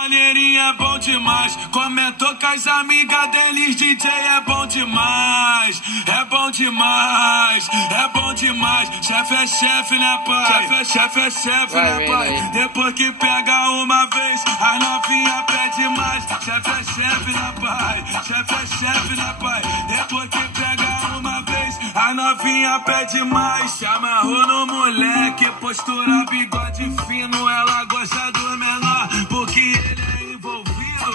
Maneirinho é bom demais. Comentou com as amigas deles, DJ é bom demais. É bom demais, é bom demais. Chefe é chefe, né, pai? Chefe é chefe, né, pai? Depois que pega uma vez, as novinha pede mais. Chefe é chefe, né, pai? Chefe é chefe, né, pai? Depois que pega uma vez, a novinha pede mais. Se amarrou no moleque, postura, bigode fino. Ela gosta do menor, porque ele é envolvido,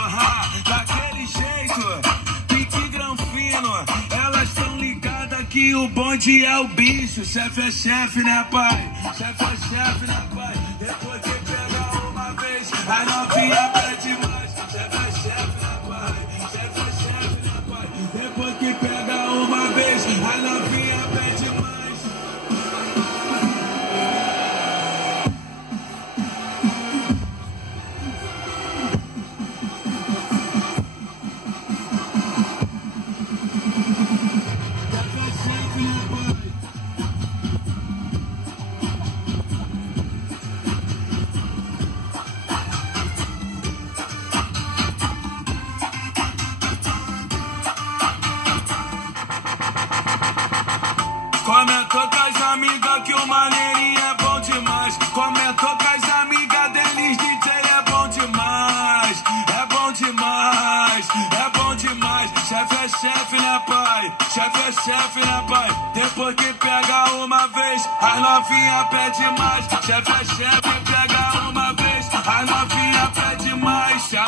daquele jeito, pique granfino. Elas tão ligadas que o bonde é o bicho. Chefe é chefe, né, pai? Chefe é chefe, né, pai? Depois que pega uma vez, a novinha pede mais. Chefe é chefe, né, pai? Chefe é chefe, né, pai? Depois que pega uma vez, a novinha pede mais. Comentou com as amigas que o maneirinho é bom demais. Comentou com as amigas deles, DJ é bom demais. É bom demais, é bom demais. Chefe é chefe, né, pai? Chefe é chefe, né, pai? Depois que pega uma vez, as novinha pede mais. Chefe é chefe, pega uma vez, as novinha